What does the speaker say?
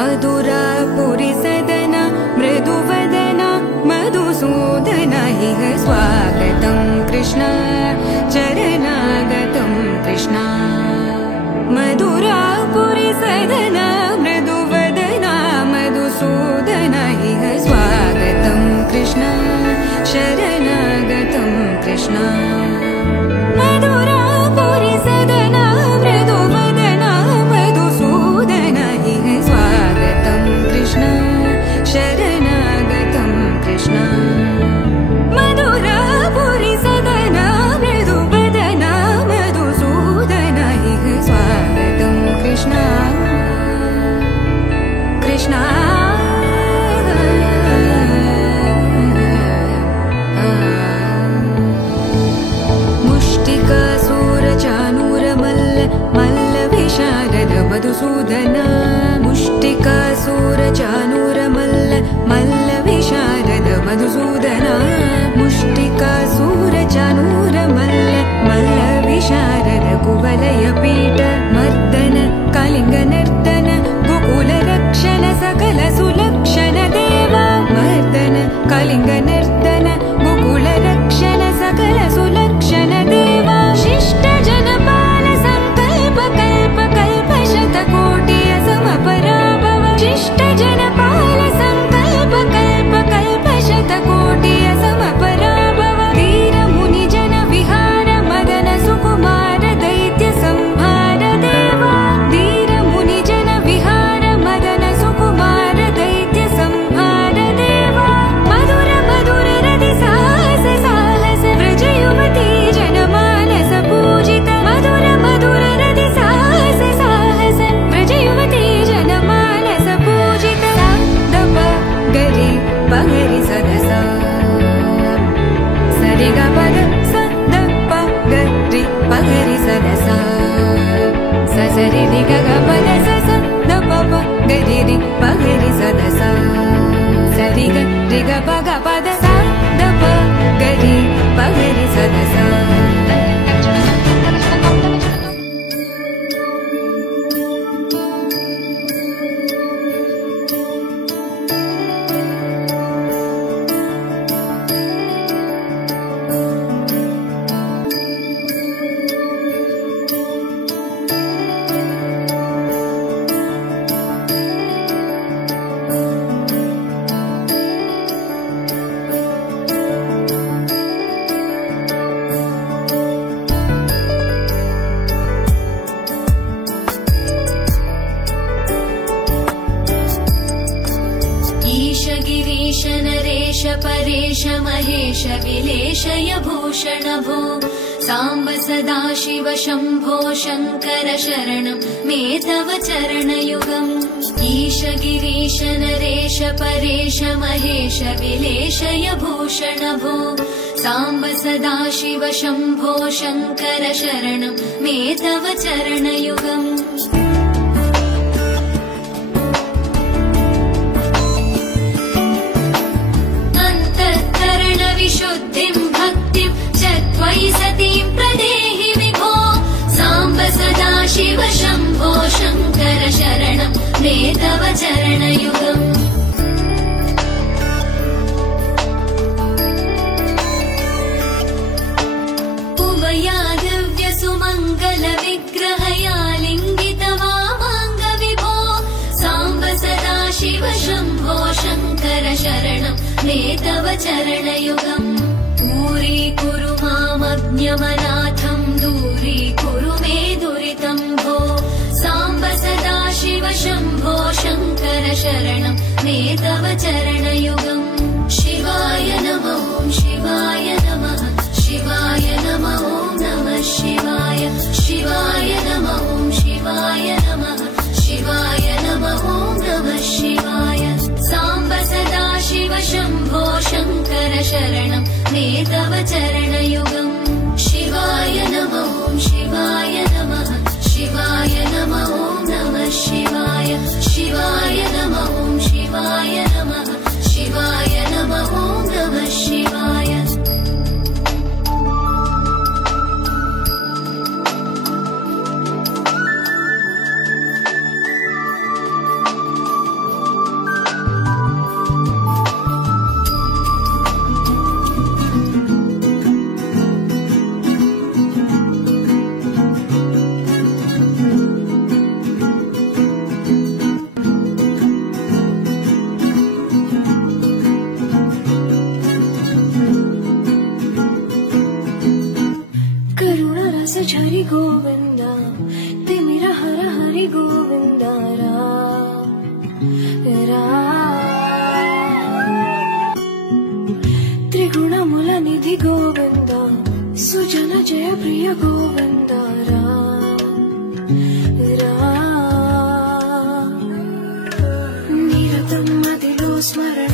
मधुरापुरी सदन मृदुवदन मधुसूदन इह स्वागतं कृष्ण चरणागतं कृष्ण मधुरापुरी सदन मृदुवदन मधुसूदन इह स्वागतं कृष्ण शरणागतं कृष्ण मधुरापुरी सदन मृदुवदन मधुसूदन इह स्वागतं कृष्ण शरणागतं कृष्ण मधुरापुरी सदन मृदुवदन मधुसूदन इह स्वागतं कृष्ण कृष्ण मधुसूदन मुष्टिकासुरचाणूरमल्ल मल्लविशारद मधुसूदन मुष्टिकासुरचाणूरमल्ल मल्लविशारद कुवलयपीठ मर्दन कलिङ्गनर्तन गोकुलरक्षण सकल सुलक्षण देवा मर्दन कलिङ्गनर्तन गोकुलरक्षण सकल सुलक्षण देवा शिष्ट जनपाल संकल्प कल्प कल्प शतकोटि असमपराभव शिष्ट जनपाल संकल्प कल्प कल्प शतकोटि असमपराभव वीर मुनि जन विहार मदन सुकुमार दैत्य संहार देवा वीर मुनि जन विहार मदन सुकुमार दैत्य संहार देवा मधुर मधुर रति साहस साहस व्रज युवती जनमानस पूजित मधुर मधुर रति साहस साहस व्रज युवती जनमानस पूजित दप गरि पगरि सदसा सरि ग पद स द प गरि पगरि सदसा स सरि रि ग ग पद स स द प प गरि रि पगरि सदसा सरि ग रि ग प ग पद स द प गरि पगरि सदसा गिरीश नरेश परेश महेश विलेशय भूषण भो साम्ब सदाशिव शम्भो शङ्कर शरणं मे तव चरणयुगम् ईश गिरीश नरेश परेश महेश विलेशय भूषण भो साम्ब सदाशिव शम्भो शङ्कर शरणं मे तव चरणयुगम् विशुद्धिं भक्तिं च त्वयि सतीं प्रदेहि विभो साम्ब सदाशिव शम्भो शङ्कर शरणं मे तव चरणयुगम् उमयादिव्य सुमङ्गल विग्रहया लिङ्गित वामाङ्ग विभो साम्ब सदाशिव शम्भो शङ्कर शरणं मे तव चरणयुगम् दूरीकुरु मामज्ञमनाथं दूरीकुरु मे दुरितं भो साम्ब सदाशिव शम्भो शङ्कर शरणं मे तव चरणयुगम् शिवाय नमः शिवाय नमः शिवाय नमः नमः शिवाय शिवाय नमः शिवाय नमः शिवाय नमः नमः शिवाय साम्ब सदाशिव शम्भो शङ्कर शरणं मे तव चरणयुगम् शिवाय नमः शिवाय नमः शिवाय नमः नमः शिवाय शिवाय नमः शिवाय नमः शिवाय नमः नमः शिवाय झरि गोविन्द तिमिर हर हरि गोविन्द त्रिगुणमुल निधि गोविन्द सुजन जय प्रिय गोविन्द निरतं मदिलो स्मरण